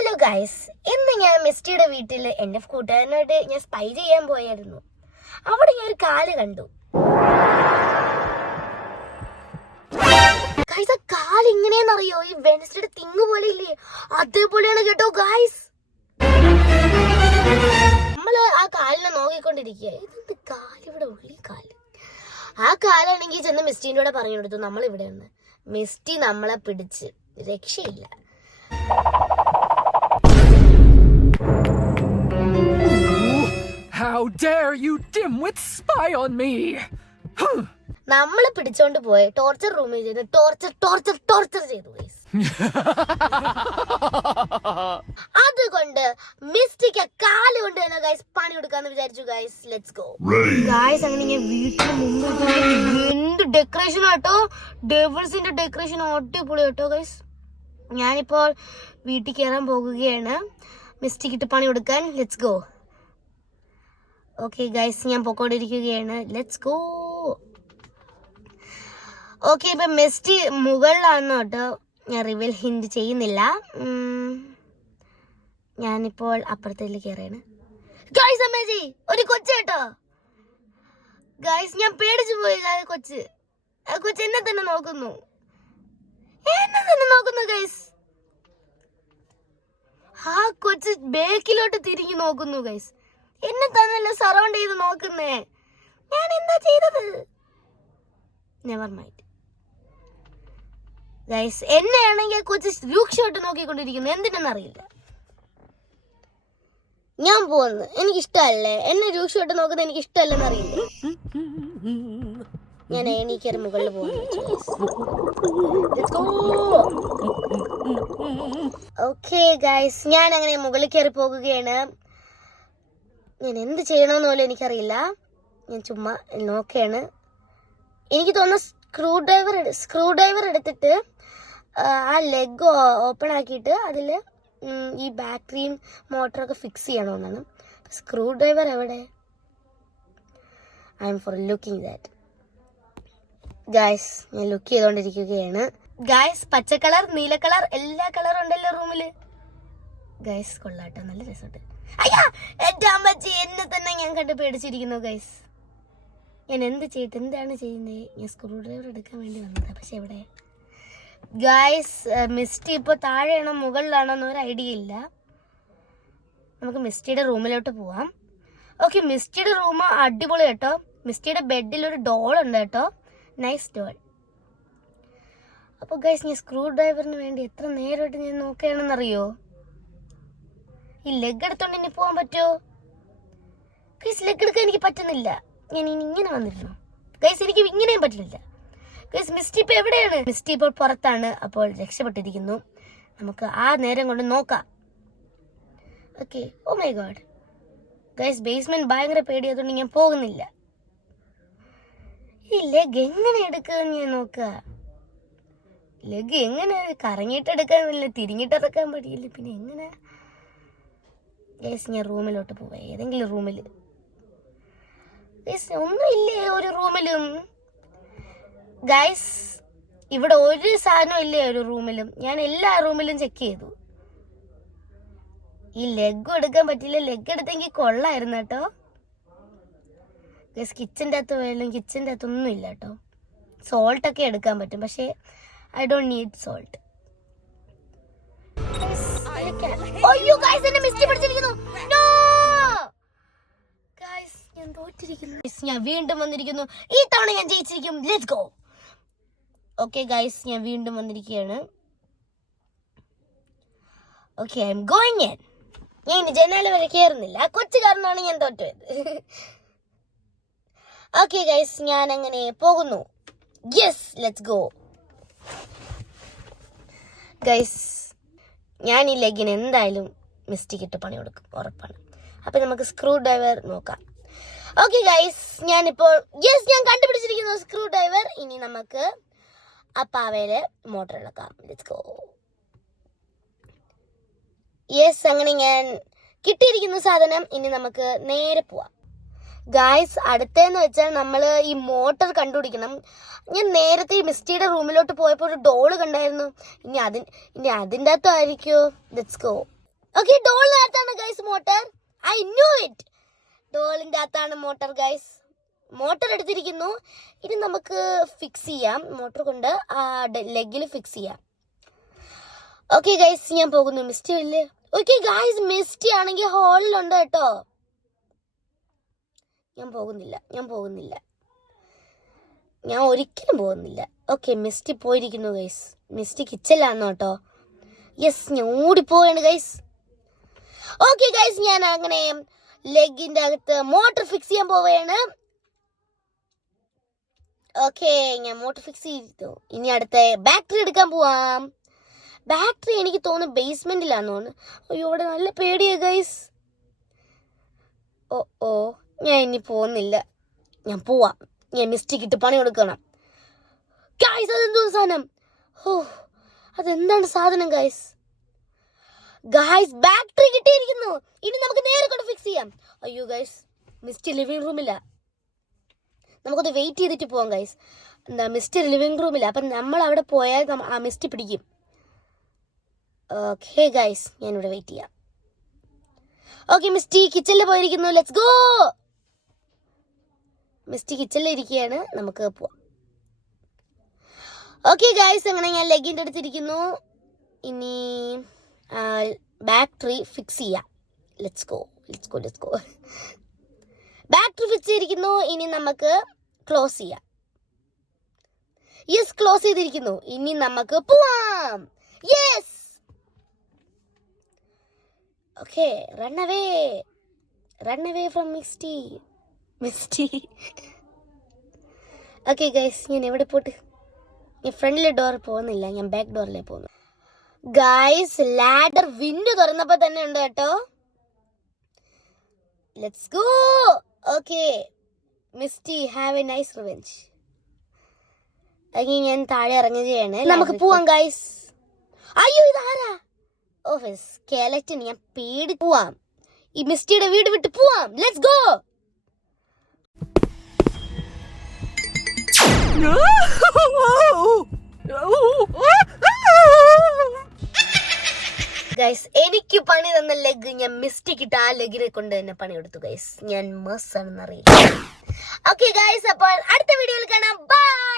Hello guys ഇന്ന് ഞാൻ മിസ്റ്റിയുടെ വീട്ടിൽ എന്റെ കൂട്ടുകാരനായിട്ട് ഞാൻ സ്പൈ ചെയ്യാൻ പോയായിരുന്നു. അവിടെ ഞാൻ ഒരു കാൽ കണ്ടു. ഗൈസ് ആ കാൽ ഇങ്ങനെയെന്നറിയോ ഈ വെനസ്ഡേയുടെ തിങ്ങ് പോലെ ഇല്ലേ? അതേപോലെയാണ് കേട്ടോ ഗൈസ് നമ്മൾ ആ കാലിനെ നോക്കിക്കൊണ്ടിരിക്കുക ഇതെന്ത് കാലിവിടെ ഇവിടെ ഉള്ളി കാൽ. ആ കാലാണെങ്കിൽ ചെന്ന് മിസ്റ്റീന്റെ കൂടെ പറഞ്ഞു കൊടുത്തു നമ്മൾ ഇവിടെയാണ് മിസ്റ്റി നമ്മളെ പിടിച്ച് രക്ഷയില്ല. Dare you dimwits spy on me! നമ്മളെ പിടിച്ചോണ്ട് പോയി ടോർച്ചർ റൂമിൽ ചെയ്ത് ടോർച്ചർ ടോർച്ചർ ടോർച്ചർ ചെയ്തു guys. അതുകൊണ്ട് മിസ്റ്റിക്ക് കാൽ കൊണ്ട് തന്നെ ഗൈസ് പണി കൊടുക്കാന്ന് വിചാരിച്ചു ഗൈസ് ലെറ്റ്സ് ഗോ ഗൈസ് അങ്ങനെ ഞാൻ വീട്ടിന് മുമ്പ് എന്ത് ഡെക്കറേഷൻ ആട്ടോ? ഡെവിൾസിന്റെ ഡെക്കറേഷൻ അടിപൊളി കേട്ടോ ഗൈസ് ഞാനിപ്പോൾ വീട്ടിൽ കയറാൻ പോകുകയാണ്. മിസ്റ്റിക്ക് ഇട്ട് പണി കൊടുക്കാൻ. ലെറ്റ്സ് ഗോ ഓക്കെ ഗൈസ് ഞാൻ പൊക്കോണ്ടിരിക്കുകയാണ്. ലെറ്റ്സ് ഗോ ഓക്കെ ഇപ്പൊ മെസ്റ്റ് മുകളിലാണ് കേട്ടോ ഞാൻ റിവിൽ ഹിൻഡ് ചെയ്യുന്നില്ല. ഞാനിപ്പോൾ അപ്പുറത്തേക്ക് കയറിയാണ്. ഗൈസ് അമ്മേജി ഒരു കൊച്ചു കേട്ടോ. ഗൈസ് ഞാൻ പേടിച്ചു പോയി കൊച്ച്. കൊച്ച് എന്നെ തന്നെ നോക്കുന്നു. എന്നെ തന്നെ നോക്കുന്നു ഗൈസ് ആ കൊച്ച് ബേക്കിലോട്ട് തിരിഞ്ഞു നോക്കുന്നു ഗൈസ് എന്നെ തന്നല്ലേ സറൗണ്ട് ചെയ്ത് നോക്കുന്നേ? ഞാൻ എന്താ ചെയ്തത്? നെവർ മൈൻഡ് ഗൈസ് എന്നെയാണെങ്കിൽ കൊച്ചു രൂക്ഷമായിട്ട് നോക്കിക്കൊണ്ടിരിക്കുന്നു. എന്തിനെന്നറിയില്ല ഞാൻ പോകുന്നു എനിക്ക് ഇഷ്ടമല്ലേ എന്നെ രൂക്ഷമായിട്ട് നോക്കുന്നത് എനിക്ക് ഇഷ്ടമല്ലെന്ന് അറിയില്ല. ഞാൻ എണീക്കറി മുകളിൽ പോകുന്നു ഓക്കെ ഗൈസ് ഞാൻ അങ്ങനെ മുകളിൽ കയറി പോകുകയാണ്. ഞാൻ എന്ത് ചെയ്യണമെന്ന് പോലും എനിക്കറിയില്ല. ഞാൻ ചുമ്മാ നോക്കുകയാണ് എനിക്ക് തോന്നുന്ന സ്ക്രൂ ഡ്രൈവർ സ്ക്രൂ ഡ്രൈവർ എടുത്തിട്ട് ആ, ലെഗ് ഓപ്പൺ ആക്കിയിട്ട് അതിൽ ഈ ബാറ്ററിയും മോട്ടറൊക്കെ ഫിക്സ് ചെയ്യണമെന്നാണ്. സ്ക്രൂ ഡ്രൈവർ എവിടെ? I'm for looking that guys ഞാൻ ലുക്ക് ചെയ്തുകൊണ്ടിരിക്കുകയാണ് ഗായ്സ് പച്ച കളർ നീല കളർ എല്ലാ കളറും ഉണ്ടല്ലോ റൂമിൽ ഗായ്സ് കൊള്ളാട്ടോ. നല്ല രസമുണ്ട്. അയ്യാ എന്റെ അമ്മച്ചി എന്നെ തന്നെ ഞാൻ കണ്ട് പേടിച്ചിരിക്കുന്നു ഗൈസ് ഞാൻ എന്ത് ചെയ്തിട്ട് എന്താണ് ചെയ്യുന്നത് ഞാൻ സ്ക്രൂ ഡ്രൈവർ എടുക്കാൻ വേണ്ടി വന്നതാ പക്ഷെ എവിടെ? ഗൈസ് മിസ്റ്റി ഇപ്പോൾ താഴെയാണോ മുകളിലാണോ എന്നൊരു ഐഡിയ ഇല്ല. നമുക്ക് മിസ്റ്റിയുടെ റൂമിലോട്ട് പോവാം. ഓക്കെ മിസ്റ്റിയുടെ റൂം അടിപൊളി കേട്ടോ. മിസ്റ്റിയുടെ ബെഡിൽ ഒരു ഡോൾ ഉണ്ട് കേട്ടോ. നൈസ് ഡോൾ അപ്പോൾ ഗൈസ് ഞാൻ സ്ക്രൂ ഡ്രൈവറിന് വേണ്ടി എത്ര നേരമായിട്ട് ഞാൻ നോക്കുകയാണെന്നറിയോ? ഈ ലെഗ് എടുത്തോണ്ട് ഇനി പോകാൻ പറ്റുമോ ഗൈസ് ലെഗ് എടുക്കാൻ എനിക്ക് പറ്റുന്നില്ല. ഞാൻ ഇനി ഇങ്ങനെ വന്നിരുന്നു. ഗൈസ് എനിക്ക് ഇങ്ങനെയും പറ്റില്ല. ഗൈസ് മിസ്റ്റി ഇപ്പോൾ എവിടെയാണ്? മിസ്റ്റി ഇപ്പോൾ പുറത്താണ്. അപ്പോൾ രക്ഷപ്പെട്ടിരിക്കുന്നു. നമുക്ക് ആ നേരം കൊണ്ട് നോക്കാം. Okay oh my God guys basement ഭയങ്കര പേടിയായതുകൊണ്ട് ഞാൻ പോകുന്നില്ല. ഈ ലെഗ് എങ്ങനെ എടുക്കാന്ന് ഞാൻ നോക്കുക ലെഗ് എങ്ങനെ കറങ്ങിയിട്ട് എടുക്കാൻ പറ്റില്ല തിരിഞ്ഞിട്ട് ഇറക്കാൻ പറ്റില്ല പിന്നെ എങ്ങനെ ഗൈസ് ഞാൻ റൂമിലോട്ട് പോവാ. ഏതെങ്കിലും റൂമിൽ ഗൈസ് ഒന്നുമില്ലേ ഒരു റൂമിലും? ഗൈസ് ഇവിടെ ഒരു സാധനം ഇല്ലേ ഒരു റൂമിലും? ഞാൻ എല്ലാ റൂമിലും ചെക്ക് ചെയ്തു. ഈ ലെഗ് എടുക്കാൻ പറ്റില്ല ലെഗ് എടുത്തെങ്കിൽ കൊള്ളായിരുന്നു കേട്ടോ. ഗൈസ് കിച്ചന്റെ അകത്ത് പോയാലും കിച്ചന്റെ അകത്തൊന്നും ഇല്ല കേട്ടോ. സോൾട്ടൊക്കെ എടുക്കാൻ പറ്റും. പക്ഷേ ഐ ഡോണ്ട് നീഡ് സോൾട്ട് അയ്യോ ഗൈസ് എന്നെ മിസ്റ്റി പിടിച്ചിരിക്കുന്നു നോ ഗൈസ് ഞാൻ തോറ്റിരിക്കുന്നു. Guys, ഞാൻ വീണ്ടും വന്നിരിക്കുന്നു. ഈ തവണ ഞാൻ ജയിച്ചിരിക്കും. ലെറ്റ്സ് ഗോ ഓക്കെ ഗൈസ് ഞാൻ വീണ്ടും വന്നിരിക്കുകയാണ്. Okay I'm going in ഞാൻ ഇനി ജനാല വരെ കയറുന്നില്ല കൊച്ചു കാരണമാണ് ഞാൻ തോറ്റുപോയത് ഓക്കെ ഗൈസ് ഞാൻ അങ്ങനെ പോകുന്നു. യെസ് ലെറ്റ്സ് ഗോ ഗൈസ് ഞാൻ ഈ ലെഗിന് എന്തായാലും മിസ്റ്റേക്ക് ഇട്ട് പണി കൊടുക്കും ഉറപ്പാണ്. അപ്പോൾ നമുക്ക് സ്ക്രൂ ഡ്രൈവർ നോക്കാം. ഓക്കെ ഗൈസ് ഞാനിപ്പോൾ യെസ് ഞാൻ കണ്ടുപിടിച്ചിരിക്കുന്നു സ്ക്രൂ ഡ്രൈവർ ഇനി നമുക്ക് ആ പാവയിലെ മോട്ടർ ഇളക്കാം. ലെറ്റ്സ് ഗോ യെസ് അങ്ങനെ ഞാൻ കിട്ടിയിരിക്കുന്ന സാധനം ഇനി നമുക്ക് നേരെ പോവാം. ഗായ്സ് അടുത്തേന്ന് വെച്ചാൽ നമ്മൾ ഈ മോട്ടർ കണ്ടുപിടിക്കണം. ഞാൻ നേരത്തെ ഈ മിസ്റ്റിയുടെ റൂമിലോട്ട് പോയപ്പോൾ ഒരു ഡോൾ കണ്ടായിരുന്നു. ഇനി അതിൻ ഇനി അതിന്റെ അകത്തായിരിക്കുമോ let's go okay ഡോളിനകത്താണ് guys motor I knew it ഡോളിന്റെ അകത്താണ് മോട്ടർ ഗൈസ് മോട്ടർ എടുത്തിരിക്കുന്നു. ഇനി നമുക്ക് ഫിക്സ് ചെയ്യാം. മോട്ടർ കൊണ്ട് ആ ലെഗിൽ ഫിക്സ് ചെയ്യാം. ഓക്കെ ഗൈസ് ഞാൻ പോകുന്നു. മിസ്റ്റി ഇല്ലേ ഓക്കെ ഗൈസ് മിസ്റ്റി ആണെങ്കിൽ ഹോളിലുണ്ട് കേട്ടോ. ഞാൻ പോകുന്നില്ല ഞാൻ പോകുന്നില്ല. ഞാൻ ഒരിക്കലും പോകുന്നില്ല. ഓക്കെ മിസ്റ്റി പോയിരിക്കുന്നു ഗൈസ് മിസ്റ്റി കിച്ചലാന്ന് കേട്ടോ. യെസ് ഞാൻ ഓടിപ്പോവാണ് ഗൈസ് ഓക്കെ ഗൈസ് ഞാൻ അങ്ങനെ ലെഗിന്റെ അകത്ത് മോട്ടർ ഫിക്സ് ചെയ്യാൻ പോവുകയാണ് ഓക്കെ ഞാൻ മോട്ടർ ഫിക്സ് ചെയ്തു. ഇനി അടുത്ത ബാറ്ററി എടുക്കാൻ പോവാം. ബാറ്ററി എനിക്ക് തോന്നുന്നു ബേസ്മെന്റിലാന്ന് തോന്നുന്നു. അയ്യോ ഇവിടെ നല്ല പേടിയാ ഗൈസ് ഓ ഓ ഞാൻ ഇനി പോകുന്നില്ല. ഞാൻ പോവാം. ഞാൻ മിസ്റ്റേക്ക് ഇട്ട് പണി കൊടുക്കണം. ഗായ്സ് അതെന്തോ സാധനം? ഓ അതെന്താണ് സാധനം ഗായ്സ് ഗായ്സ് ബാറ്ററി കിട്ടിയിരിക്കുന്നു. ഇനി നമുക്ക് നേരെ കൊണ്ട് ഫിക്സ് ചെയ്യാം. അയ്യോ ഗായ്സ് മിസ്റ്റർ ലിവിംഗ് റൂമില്ല നമുക്കൊന്ന് വെയിറ്റ് ചെയ്തിട്ട് പോവാം ഗൈസ് എന്താ മിസ്റ്റർ ലിവിംഗ് റൂമില്ല അപ്പം നമ്മൾ അവിടെ പോയാൽ ആ മിസ്റ്റ് പിടിക്കും. ഓക്കെ ഗൈസ് ഞാനിവിടെ വെയിറ്റ് ചെയ്യാം. ഓക്കെ മിസ്റ്റി കിച്ചണിൽ പോയിരിക്കുന്നു. ലെറ്റ്സ് ഗോ മിസ്റ്റി കിച്ചണിലിരിക്കുകയാണ് നമുക്ക് പോവാം. ഓക്കെ ഗായ്സ് അങ്ങനെ ഞാൻ ലെഗിന്റെ അടുത്തിരിക്കുന്നു ഇനി ബാറ്ററി ഫിക്സ് ചെയ്യാം. Let's go let's go let's go battery fix ചെയ്തിരിക്കുന്നു. ഇനി നമുക്ക് ക്ലോസ് ചെയ്യാം. യെസ് ക്ലോസ് ചെയ്തിരിക്കുന്നു. ഇനി നമുക്ക് പോവാം. Yes okay run away run away from Misty Misty. Okay guys ഞാൻ എവിടെ പോട്ട്? ഞാൻ ഫ്രണ്ടിലെ ഡോർ പോകുന്നില്ല. ഞാൻ ബാക്ക് ഡോറിലേ പോകുന്നു. ഗൈസ് ലാഡർ വിൻഡോ തുറന്നപ്പോ തന്നെ ഉണ്ട് കേട്ടോ. Let's go okay Misty have a nice revenge അങ്ങനെ ഞാൻ താഴെ ഇറങ്ങുകയാണ്. നമുക്ക് പോവാം ഗൈസ് അയ്യോ ഇതാരാ? ഓഫീസ് കേലറ്റിന് ഞാൻ പേടി പോവാം. ഈ മിസ്റ്റിയുടെ വീട് വിട്ട് പോവാം. ലെറ്റ്സ് ഗോ ഗൈസ് എനിക്ക് പണി തന്ന ലെഗ് ഞാൻ മിസ്റ്റേക്ക് ഇട്ട് ആ ലെഗിനെ കൊണ്ട് തന്നെ പണിയെടുത്തു ഗൈസ് ഞാൻ മസ് ആണെന്ന് അറിയില്ല. ഓക്കെ ഗൈസ് അപ്പോൾ അടുത്ത വീഡിയോയിൽ കാണാം. ബൈ